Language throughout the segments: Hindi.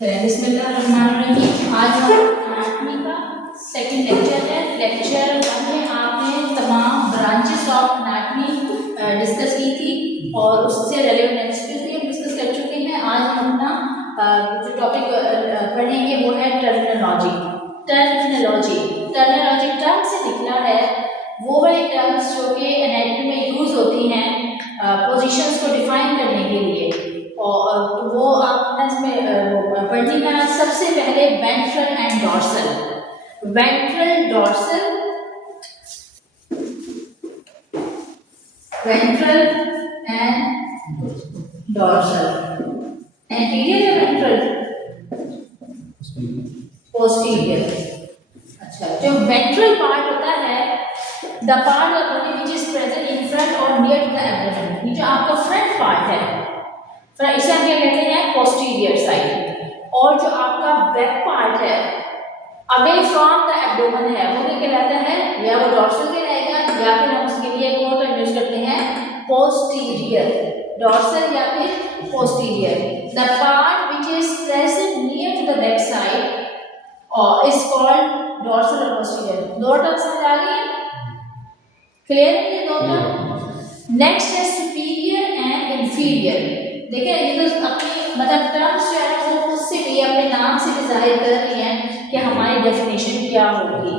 बिस्मिल्लाहिर्रहमानिर्रहीम। आज हमारा एनाटॉमी का सेकंड लेक्चर है। लेक्चर में आपने तमाम ब्रांचेस ऑफ एनाटॉमी डिस्कस की थी और उससे रिलेवेंट एमसीक्यूज भी हम डिस्कस कर चुके हैं। आज हम अपना जो टॉपिक पढ़ेंगे वो है टर्मिनोलॉजी। टर्मिनोलॉजी टर्म से निकला है वो वाली टर्म्स जो कि एनाटॉमी में यूज होती हैं पोजीशंस को डिफाइन करने के लिए, और वो आपने इसमें पढ़नी है। सबसे पहले ventral and dorsal. Ventral dorsal, ventral and dorsal, anterior या वेंट्रल पोस्टीरियर। अच्छा, जो वेंट्रल पार्ट होता है, the part of body which is present in front और नियर टू द एब्डोमेन, ये जो आपका फ्रंट पार्ट है, इसे हम क्या कहते हैं, पोस्टीरियर साइड। और जो आपका बैक पार्ट है अवे फ्रॉम द एब्डोमेन है, वो क्या कहलाता है, या वो डॉर्सल कहलाएगा या फिर हम उसके लिए एक और टर्म यूज करते हैं पोस्टीरियर। डॉर्सल या फिर posterior. The part which is present near to the back side और इज कॉल्ड डॉर्सल और पोस्टीरियर। दो टर्म समझ आ गई, क्लियर है ये दो टर्म। नेक्स्ट है सुपीरियर एंड इंफीरियर। देखिए ये तो अपनी मतलब टर्म्स जो है वो उससे भी अपने नाम से भी जाहिर कर रही हैं कि हमारी डेफिनेशन क्या होगी।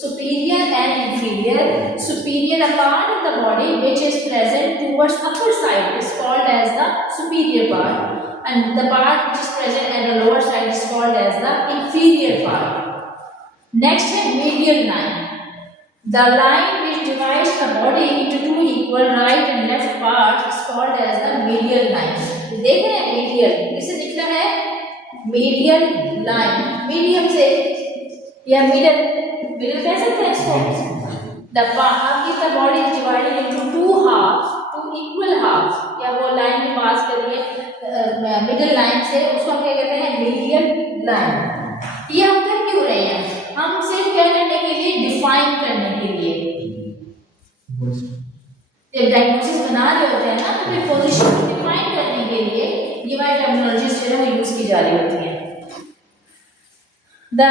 Superior and inferior. Superior a part of the body which is present towards upper side is called as the superior part and the part which is present at the lower side is called as the inferior part. Next है medial line. The line which divides the body into two equal right and left parts is called as the medial line. देख रहे हैं medial, किससे दिखता है, medial line, medium से या middle कह सकते हैं इसको। The part of the body is divided into two halves, two equal halves, या वो लाइन की पास करिए मिडिल लाइन से, उसको हम क्या कहते हैं, medial line। ये हम कर क्यों रहे हैं, हम सिर्फ क्या करने के लिए, डिफाइन करने के लिए। जब डायग्नोसिस बना रहे होते हैं ना, तो फिर पोजीशन को डिफाइन करने के लिए ये वाली टर्मिनोलॉजीज जो है वो यूज की जा रही होती हैं। The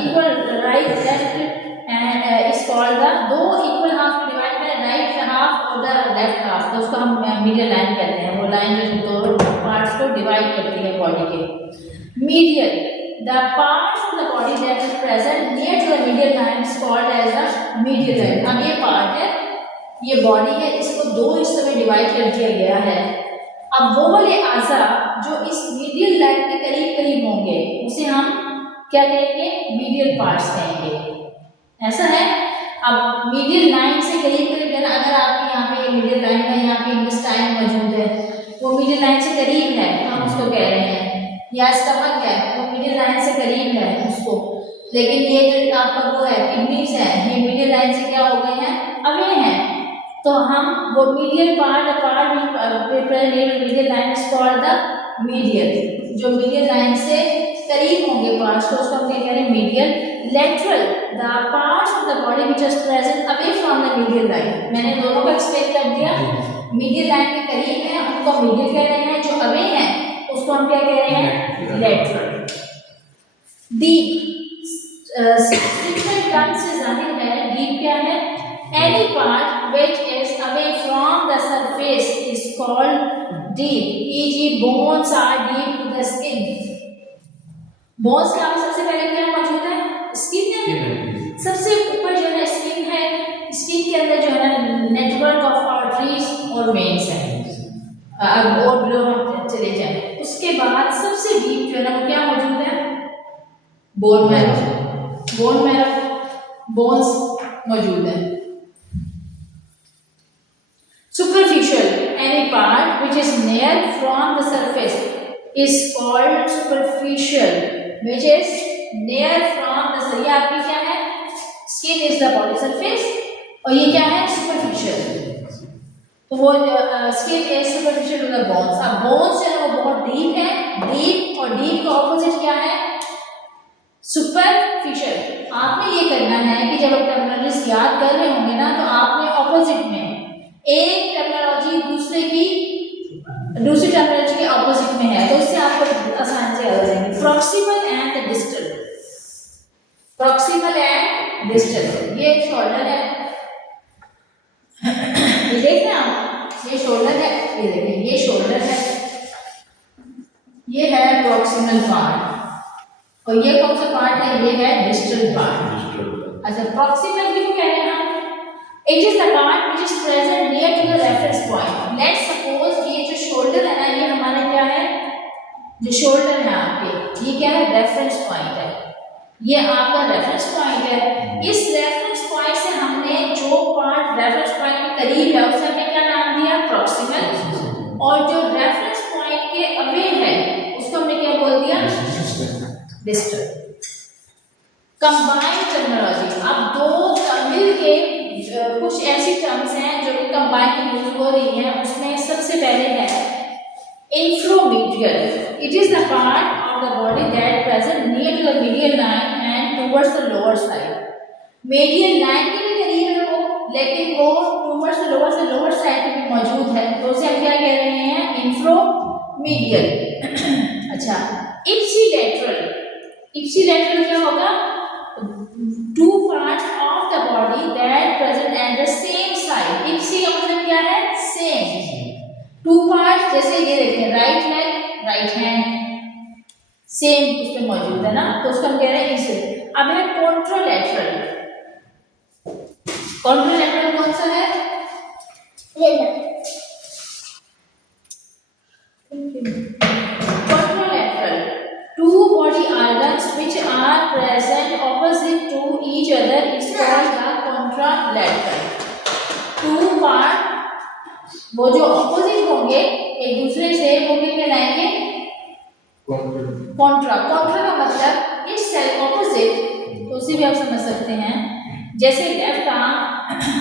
equal right left and is called the, दो इक्वल हाफ को डिवाइड करें, राइट हाफ और द लेफ्ट हाफ, तो उसको हम मीडियल लाइन कहते हैं। वो लाइन जो दो पार्ट्स को डिवाइड करती है बॉडी के। Medial, the parts of the body that is present near to the medial line is called as the medial line। अब ये पार्ट है, ये बॉडी है, इसको दो हिस्सों में डिवाइड कर दिया गया है। अब वो वाले आज़ा जो इस मीडियल लाइन के करीब करीब होंगे उसे हम क्या कहेंगे, मीडियल पार्ट्स कहेंगे, ऐसा है। अब मीडियल लाइन से करीब करीब है ना, अगर आपके यहाँ पे मीडियल लाइन है, यहाँ पे इंटेस्टाइन मौजूद है, वो मीडियल लाइन से करीब है तो हम उसको कह रहे हैं, या स्टमक है वो मीडियल लाइन से करीब है उसको। लेकिन ये जो आपका वो है किडनीज है, ये मीडियल लाइन से क्या हो गए हैं, अवे हैं, तो हम वो medial part medial line is called the medial. जो मीडियल लाइन से करीब होंगे पार्ट्स, तो उसको हम क्या कह रहे हैं, medial. Lateral, the parts of the body which is present away from the medial line. मैंने दोनों को एक्सप्लेन कर दिया, मीडियल लाइन के करीब है उनको मीडियल कह रहे हैं, जो अवे हैं उसको हम क्या कह रहे हैं, लेटरल। डीप, सिंपल टर्म से जाहिर है, डीप क्या है, any part which is away from the surface is called deep. E g. Bones are deep to the skin. Bones का सबसे पहले क्या मौजूद है, स्किन है, सबसे ऊपर जो है स्किन है, स्किन के अंदर जो है नेटवर्क ऑफ आर्टरीज और वेन्स है। और चले जाए उसके बाद सबसे डीप जो है ना वो क्या मौजूद है, bone marrow, bone marrow, bones मौजूद है। Superficial, any part which is near from the surface is called superficial, which is near from the surface. ये आपकी क्या है, skin is the body surface और ये क्या है, सुपरफिशियल। तो वो skin is superficial to the bones. अब बोन्स जो है वो बहुत डीप है, डीप और डीप का ऑपोजिट क्या है, सुपरफिशियल। आपने ये करना है कि जब आप टर्मिनोलॉजीज याद कर रहे होंगे ना, तो आपने ऑपोजिट में एक टर्मिनोलॉजी दूसरी टर्मिनोलॉजी के ऑपोजिट में है, तो इससे आपको डिस्टल। ये शोल्डर है, ये देखें आप, ये शोल्डर है, ये देखें ये शोल्डर है, ये है प्रॉक्सिमल पार्ट, और ये कौन सा पार्ट है, ये है डिस्टल पार्ट। अच्छा, प्रॉक्सिमल क्यों कह रहे हैं हम? It is the part which is present near to the reference point. Let's suppose ये जो शोल्डर है ना, ये हमारा क्या है, जो शोल्डर है आपके, ये क्या है, रेफरेंस पॉइंट है, ये आपका रेफरेंस पॉइंट है। इस रेफरेंस पॉइंट से हमने जो पार्ट रेफरेंस पॉइंट के करीब है उसे हमने क्या नाम दिया, प्रॉक्सिमल, और जो रेफरेंस पॉइंट के अवे है उसको हमने क्या बोल दिया, डिस्टल। कंबाइंड टर्मिनोलॉजी, अब दो मिल के कुछ ऐसी टर्म्स हैं जो कि कंबाइंड यूज हो रही हैं, उसमें सबसे पहले है इंफ्रोमीडियल। It is the part of the body that present near to the medial line and towards the lower side. Medial line के भी करीब है वो, लेकिन वो towards the lower side पे भी मौजूद है, तो उसे हम क्या कह रहे हैं, इंफ्रोमीडियल। अच्छा, इप्सिलेटरल, इप्सिलेटरल क्या होगा, two parts of the body that present at the same side। इप्सी का मतलब क्या है, सेम। टू पार्ट, जैसे ये देखें, right leg, right hand, same उसमें मौजूद है ना, तो उसको हम कह रहे हैं इसे। अब है कॉन्ट्रालैटरल। कॉन्ट्रालैटरल कौन सा है, contralateral, two body organs which are present opposite to each other is called the contralateral. Two part वो जो ऑपोजिट होंगे एक दूसरे से, वो क्या कहलाएंगे, कॉन्ट्रा। कॉन्ट्रा का मतलब इस सेल ऑपोजिट, तो उसे भी आप समझ सकते हैं, जैसे left arm,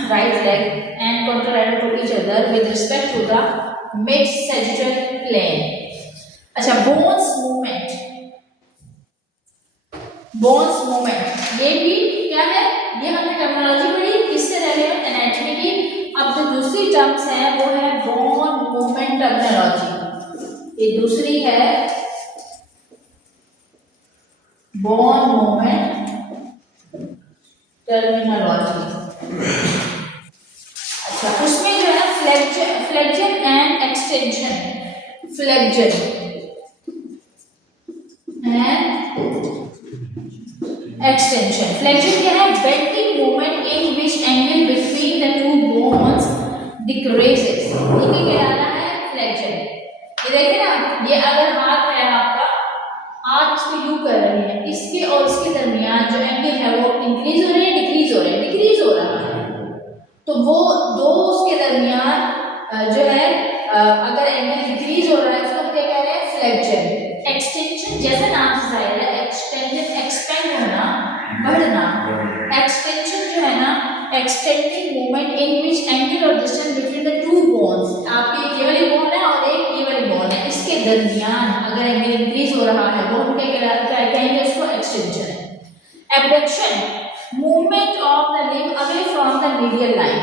right leg and contralateral to each other with respect to the mid sagittal plane. अच्छा, बोन्स मूवमेंट, बोन्स मूवमेंट ये भी क्या है, ये हमने टर्मिनोलॉजी पढ़ी, किससे रिलेवेंट, एनाटॉमी की। अब जो दूसरी टर्म्स है वो है बोन मूवमेंट टर्मिनोलॉजी, ये दूसरी है बोन मूवमेंट टर्मिनोलॉजी। अच्छा, उसमें जो है flexion and extension, flexion and extension. Flexion क्या है, bending movement in which angle between the two bones decreases, ये कहलाता है फ्लेक्जन। ये देखिए ना, ये अगर हाथ है आपका, आप इसको यू कर रहे हैं, इसके और इसके दरमियान जो एंगल है वो इंक्रीज हो रहे हैं, डिक्रीज हो रहे हैं, डिक्रीज हो रहा है, तो वो दो उसके दरमियान जो है अगर एंगल डिक्रीज हो रहा है उसको हम क्या कह रहे हैं, फ्लेक्जन। एक्सटेंशन, जैसा नाम से जाहिर है, एक्सटेंशन एक्सपेंड होना, बढ़ना। एक्सटेंशन जो है ना, extending movement in which angle और distance between the two bones, आपकी ये वाली बोन है और एक ये वाली बोन है, इसके दरमियान अगर एंगल इंक्रीज हो रहा है वो हम क्या कहेंगे, उसको एक्सटेंशन है। Abduction, movement of the limb away from the medial line.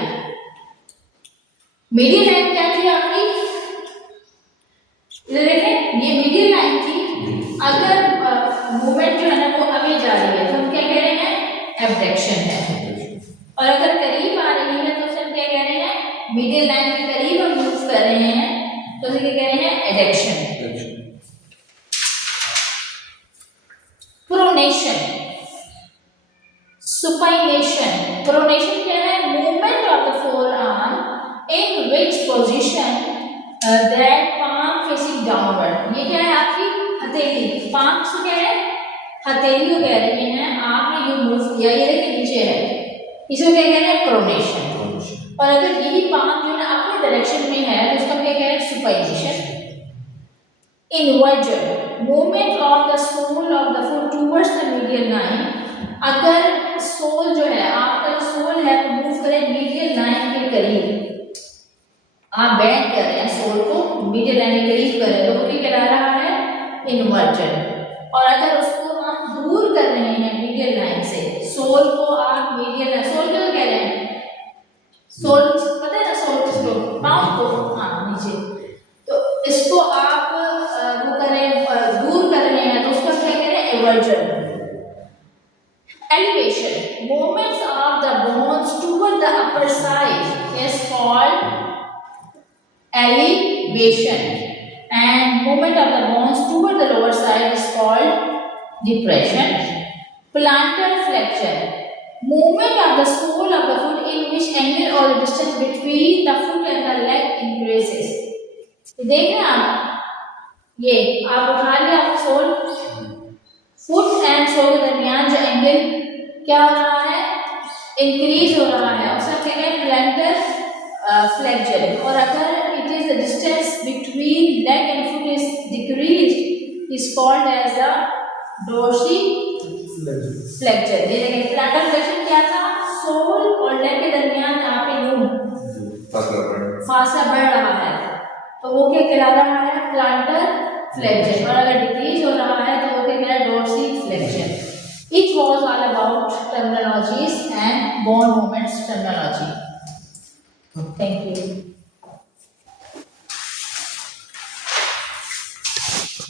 Medial line क्या थी आपकी, देखें ये मीडियल लाइन थी, अगर मूवमेंट जो है ना वो अवे जा रही है तो हम क्या कह रहे हैं, एबडक्शन है, और अगर करीब आ रही है तो उसे हम क्या कह रहे हैं, मीडियल लाइन के करीब हम मूव कर रहे हैं तो उसे क्या कह रहे हैं, एडक्शन। Pronation, supination. प्रोनेशन क्या है, movement of the forearm in which position that palm facing downward. ये क्या है आपकी हथेली, पाम से क्या है, हथेली को कह रही हैं, आपने यू मूव किया, ये देखिए नीचे है, इसको क्या कह रहे हैं, प्रोनेशन। और अगर यही पाम जो है अपने डायरेक्शन में है तो उसको क्या कह रहे हैं, supination. Inversion, movement of the sole of the foot towards the medial line. अगर सोल जो है आपका, सोल है वो मूव करे मीडियल लाइन के करीब, आप बेंड कर रहे हैं सोल को मीडियल लाइन के करीब कर रहे हैं तो वो क्या कहला रहा है, इनवर्जन। और अगर उसको हम दूर कर रहे हैं मीडियल लाइन से, सोल को आप मीडियल लाइन, सोल को कह रहे हैं, सोल पता है ना, सोल किसको, पाँव को, हाँ नीचे, तो इसको आप वो करें, दूर कर रहे हैं तो उसको क्या कह रहे हैं, aversion. Elevation, movements the upper side is called elevation, and movement of the bones toward the lower side is called depression. Plantar flexion, movement of the sole of the foot in which angle or the distance between the foot and the leg increases. देखें आप, ये आप उठा लिया सोल, फुट एंड सोल के दरमियान जो एंगल क्या हो रहा है, इंक्रीज हो रहा है, उसे कहते हैं प्लांटर फ्लेक्चर. और अगर it is the distance between leg and foot is decreased is called as the dorsi flexion. ये देखिए प्लांटर फ्लेक्चर क्या था, सोल और लेग के दरमियान आपके यूं फासला बढ़ रहा है, तो वो क्या कहला रहा है, प्लांटर फ्लेक्चर. और अगर डिक्रीज हो रहा है तो वो क्या कहला है, dorsi flexure. It was all about terminologies and bone movements terminology. Thank you.